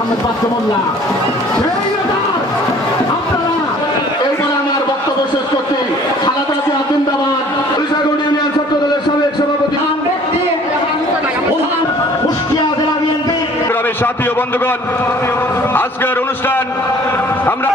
আহমেদ বাচ্চুমোল্লা। আপনারা এইবার আমার বক্তব্য শেষ করছি। খালেদা জিয়া জিন্দাবাদ। বরিশাল ইউনিয়ন ছাত্র দলের সাবেক সভাপতি কুষ্টিয়া জেলা বিএনপি সাথী ও বন্ধুগণ, আজকের অনুষ্ঠান আমরা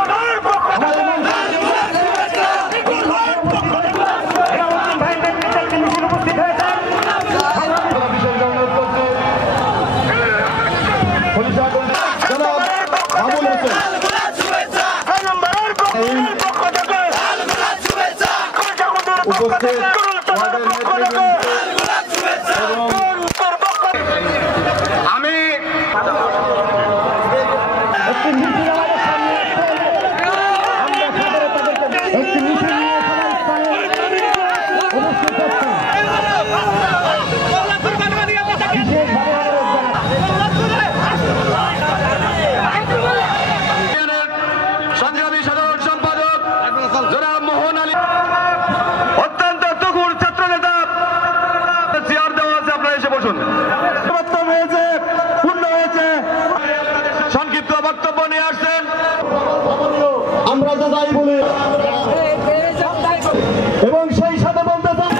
সংক্ষিপ্ত বক্তব্য নিয়ে আসছেন। আমরা তো যাই বলি এবং সেই সাথে বলতে চাই,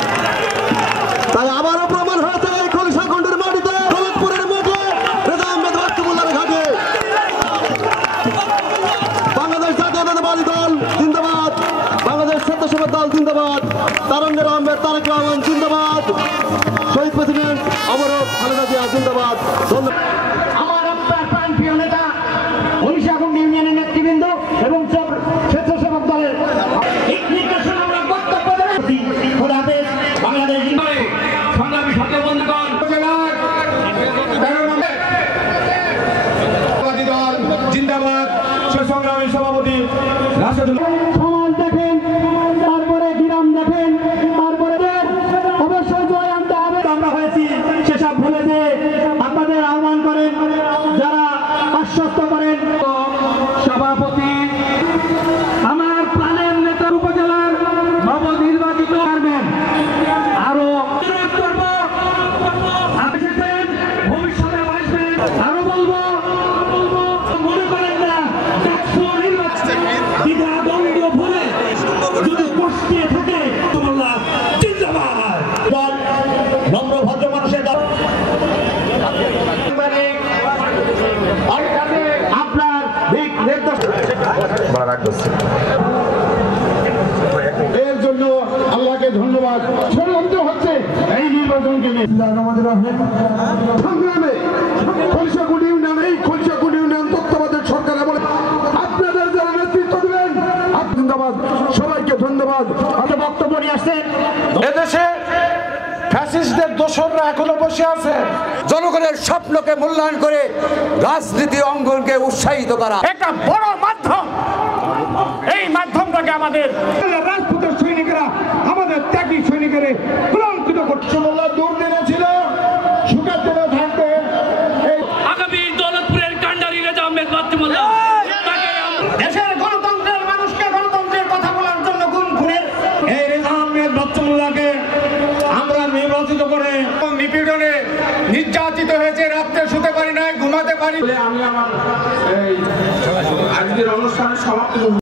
তাই আবারও প্রমাণ হয়েছে এই খলিশাখণ্ডের মাটিতে, খলকপুরের মাঠে, রেজা আহমেদ বাচ্চুমোল্লার ঘাটে বাংলাদেশ জাতীয়তাবাদী দল জিন্দাবাদ, বাংলাদেশ স্বেচ্ছাসেবক দল জিন্দাবাদ, তারুণ্যের আহমেদ তারেক রহমান জিন্দাবাদ, শহীদ প্রেসিডেন্ট অমরক খালেদা জিয়া জিন্দাবাদ। আমার আপনার প্রাণপ্রিয় নেতা বরিশাল ইউনিয়নের নেতৃবৃন্দ এবং স্বেচ্ছাসেবক দলের বাংলাদেশ সংগ্রামী ছাত্র বন্ধুগণ, জিন্দাবাদ সংগ্রামী সভাপতি রাশেদুল্লাহ দেখেন, তারপরে বিরাম দেখেন, তারপরে অবশ্যই জয় আনতে হবে। আমরা হয়েছি সেসব ভুলে যে আপনাদের আহ্বান করেন, যারা আশ্বস্ত করেন। সভাপতি আমার প্রাণের নেতা উপজেলার নবনির্বাচিত পারবেন, আরো ভবিষ্যতে আসবেন, আরো বলবো মনে করেন না দ্বিধা দ্বন্দ্ব ভুলে যদি কষ্টিয়ে থাকে তোমরা জিন্দাবাদ। নম্র ভদ্র মানুষের আপনার দিক নির্দেশ এর জন্য আল্লাহকে ধন্যবাদ। ষড়যন্ত্র হচ্ছে এই নির্বাচনকে নিয়ে সংগ্রামে খলিশাকুণ্ড ইউনিয়ন, এই খলিশাকুণ্ড ইউনিয়ন তত্ত্বাবধায়ক সরকার বলে আপনাদের যারা নেতৃত্ব দেবেন জিন্দাবাদ, সবাইকে ধন্যবাদ। আপনার বক্তব্য নিয়ে আসছেন। এদেশে ফ্যাসিস্টদের দোসররা এখনো বসে আছে। জনগণের স্বপ্নকে মূল্যায়ন করে রাজনীতি অঙ্গনকে উৎসাহিত করা একটা বড় মাধ্যম। এই মাধ্যমটাকে আমাদের রাজপুতের সৈনিকেরা, আমাদের ত্যাগী সৈনিকেরা কুলাঙ্কিত করছে। দুর্দিনে ছিল, সুখের দিনে থাকবে। আগামী দৌলতপুরের কান্ডারি রেজা আহমেদ বাচ্চুমোল্লা দেশের গণতন্ত্রের মানুষকে গণতন্ত্রের কথা বলার জন্য গুণ খুনের এই রেজা আহমেদ বাচ্চুমোল্লাকে আমরা নির্বাচিত করে নিপীড়নে নির্যাতিত হয়েছে, রাত্রে শুতে পারি না, ঘুমাতে পারি। আমি আমার আজকের অনুষ্ঠানের সমাপ্তি